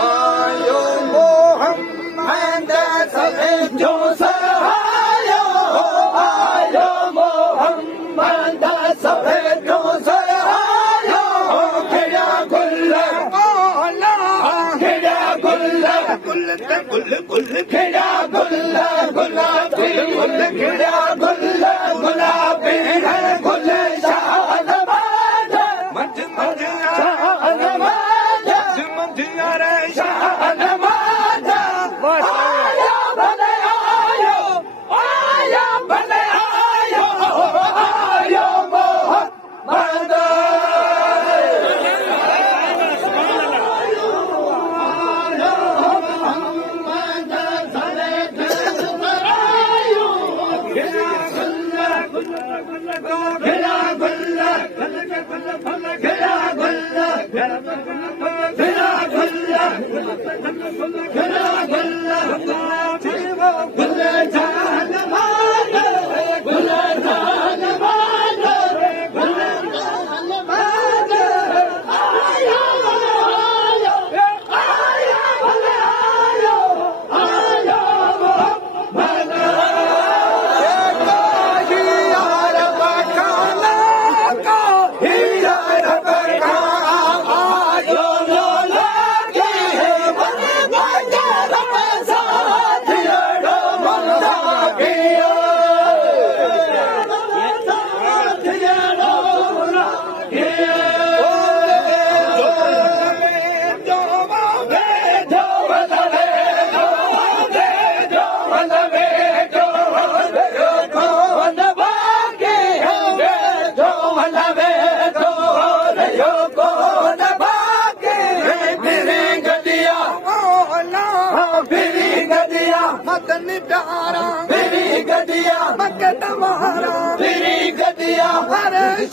आयो मोहम्मद सभे जो सहायो आयो मोहम्मद सभे जो सहायो खिड़ा गुल ओला खिड़ा गुल गुल गुल गुल खिड़ा गुल गुलाबी गुल खिड़ा गुल गुलाबी है गुल शान मज मज शान मज मज रे शान मज आया भले आयो आया भले आयो आयो मोहम्मद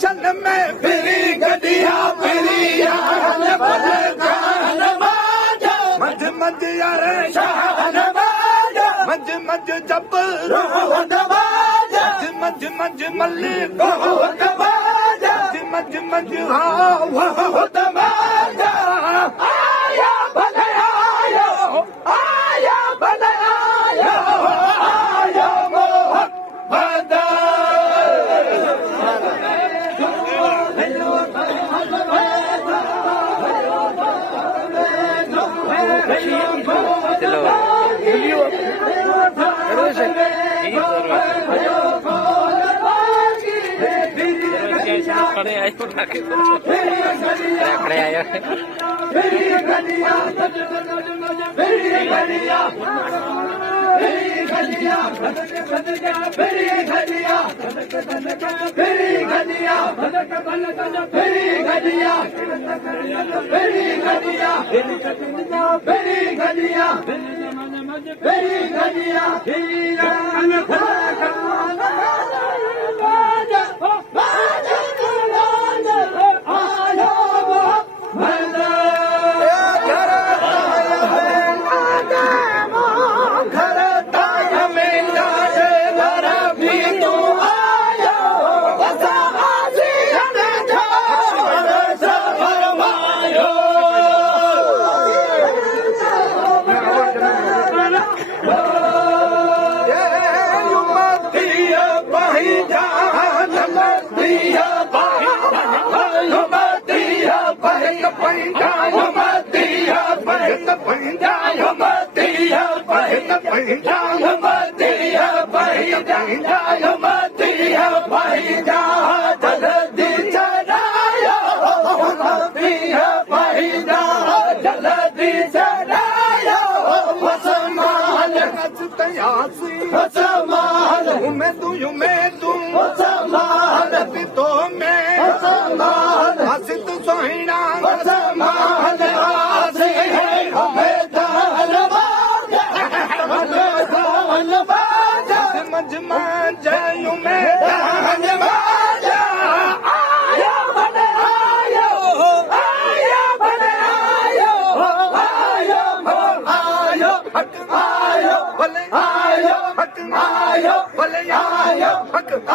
शन में फिरी गदिया फिरी मज मज यार शान मज मज जब मज मज मल्लिक मज मज आया भले आयो आया भले आयो आयो मोहम्मद खड़े आए खड़े आए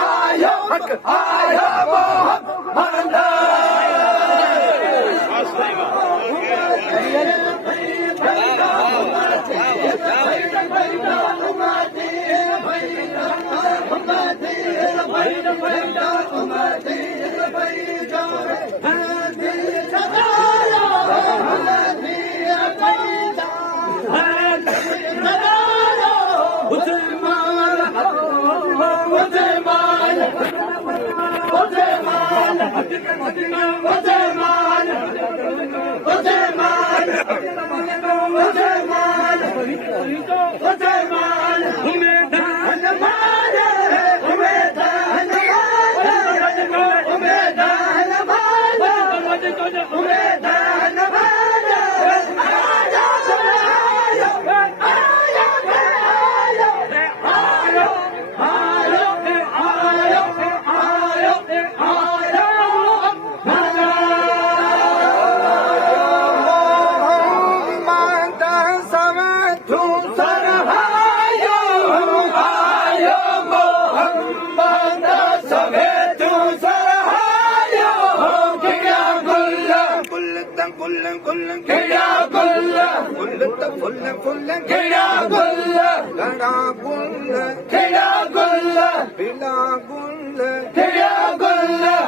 आयो हक आयो मोहम्मद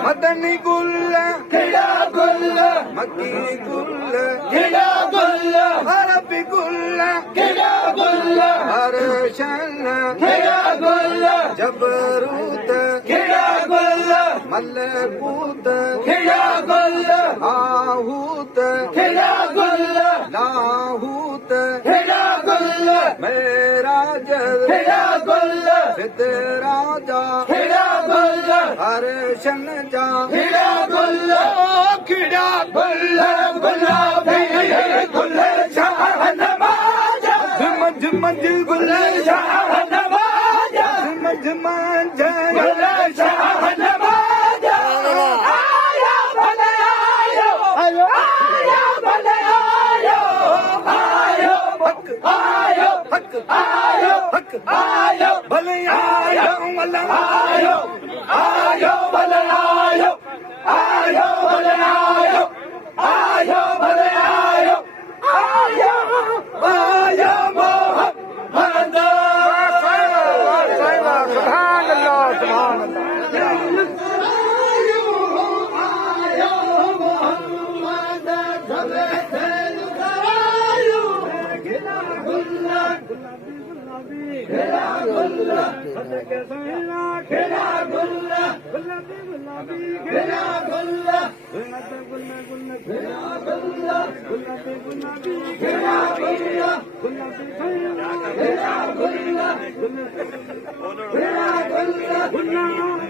मदनी गुल खिड़ा गुल मक्की गुल खिड़ा गुल अरबी गुल खिड़ा गुल हरशन खिड़ा गुल जबरूत खिड़ा गुल मलकूत खिड़ा गुल आहूत खिड़ा गुल लाहूत खिड़ा गुल मेराज खिड़ा गुल सिद्धराजा खिड़ा गुल हरशन जा खिड़ा गुल खिड़ा गुल गुलाबी गुल शाहन बाजा झमझ मझ गुल शाहन बाजा झमझ मझ गुल शाहन बाजा आया भले आयो आयो आया भले आयो आयो हक आयो हक आयो हक आयो भले आयो भले आयो आयो भले आयो आयो भले आयो आयो भले आयो आयो आयो मोहम्मद सुभान अल्लाह सुभान अल्लाह